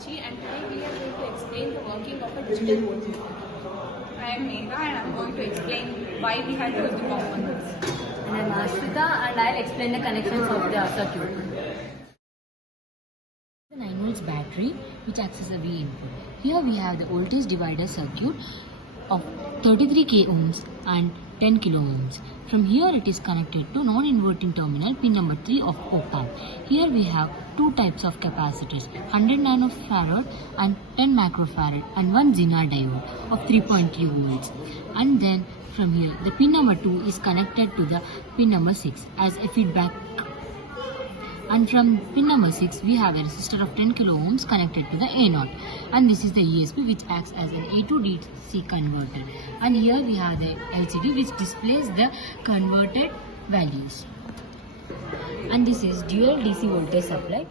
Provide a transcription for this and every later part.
Sachi, and today we are going to explain the working of a digital voltmeter. I am Megha and I am going to explain why we had to use the components. And I'm Ashwita and I'll explain the connections of the circuit. The 9 volts battery which acts as a V input. Here we have the voltage divider circuit of 33k ohms and 10 kilo ohms. From here it is connected to non-inverting terminal pin number 3 of op-amp. Here we have two types of capacitors, 100 nanofarad and 10 microfarad, and one Zener diode of 3.3 volts. And then from here the pin number 2 is connected to the pin number 6 as a feedback. And from pin number 6 we have a resistor of 10 kilo ohms connected to the A0, and this is the ESP which acts as an A to DC converter. And here we have the LCD which displays the converted values. And this is dual DC voltage supply.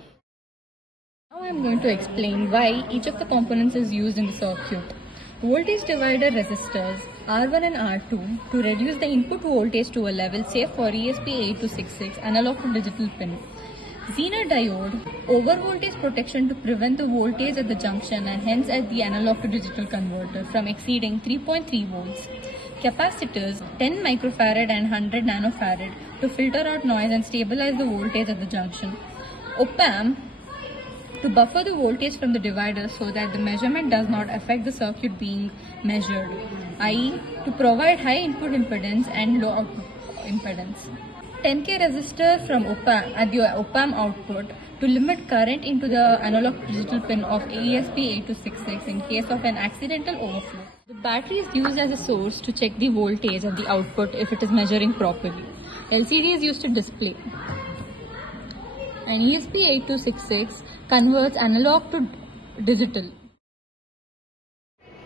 Now I am going to explain why each of the components is used in the circuit. Voltage divider resistors R1 and R2 to reduce the input voltage to a level safe for ESP8266 analog to digital pin. Zener diode, over voltage protection to prevent the voltage at the junction and hence at the analog to digital converter from exceeding 3.3 volts. Capacitors 10 microfarad and 100 nanofarad to filter out noise and stabilize the voltage at the junction. Op-amp to buffer the voltage from the divider so that the measurement does not affect the circuit being measured, i.e. to provide high input impedance and low output impedance. 10k resistor from op-amp at the op-amp output to limit current into the analog to digital pin of ESP8266 in case of an accidental overflow. The battery is used as a source to check the voltage at the output if it is measuring properly. LCD is used to display. And ESP8266 converts analog to digital.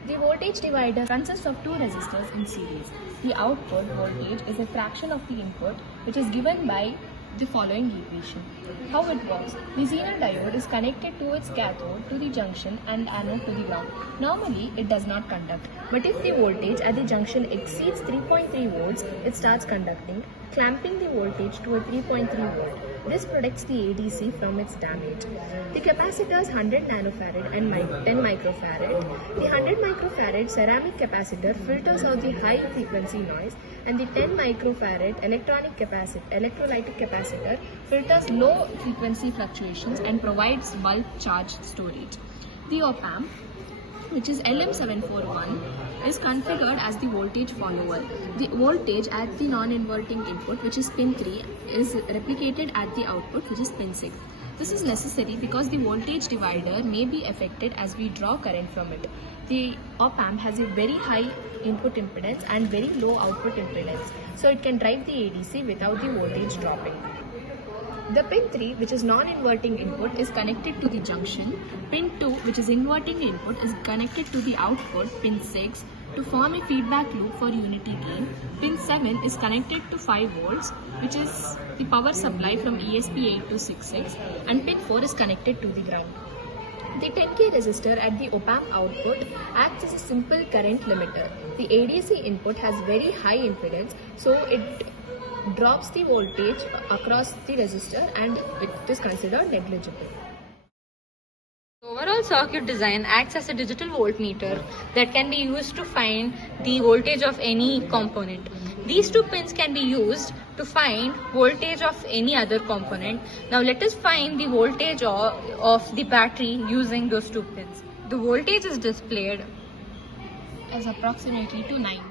The voltage divider consists of two resistors in series. The output voltage is a fraction of the input, which is given by the following equation. How it works? The Zener diode is connected to its cathode to the junction and anode to the ground. Normally, it does not conduct, but if the voltage at the junction exceeds 3.3 volts, it starts conducting, clamping the voltage to a 3.3 volt. This protects the ADC from its damage. The capacitors 100 nanofarad and 10 microfarad. The 100 microfarad ceramic capacitor filters out the high frequency noise, and the 10 microfarad electrolytic capacitor filters low frequency fluctuations and provides bulk charge storage. The op-amp, which is LM741, is configured as the voltage follower. The voltage at the non-inverting input, which is pin 3, is replicated at the output, which is pin 6. This is necessary because the voltage divider may be affected as we draw current from it. The op-amp has a very high input impedance and very low output impedance, so it can drive the ADC without the voltage dropping. The pin 3, which is non-inverting input, is connected to the junction. Pin 2, which is inverting input, is connected to the output, pin 6, to form a feedback loop for unity gain. Pin 7 is connected to 5 volts, which is the power supply from ESP8266, and pin 4 is connected to the ground. The 10k resistor at the op-amp output acts as a simple current limiter. The ADC input has very high impedance, so it drops the voltage across the resistor and it is considered negligible. The overall circuit design acts as a digital voltmeter that can be used to find the voltage of any component. These two pins can be used to find voltage of any other component. Now let us find the voltage of the battery using those two pins. The voltage is displayed as approximately to 9.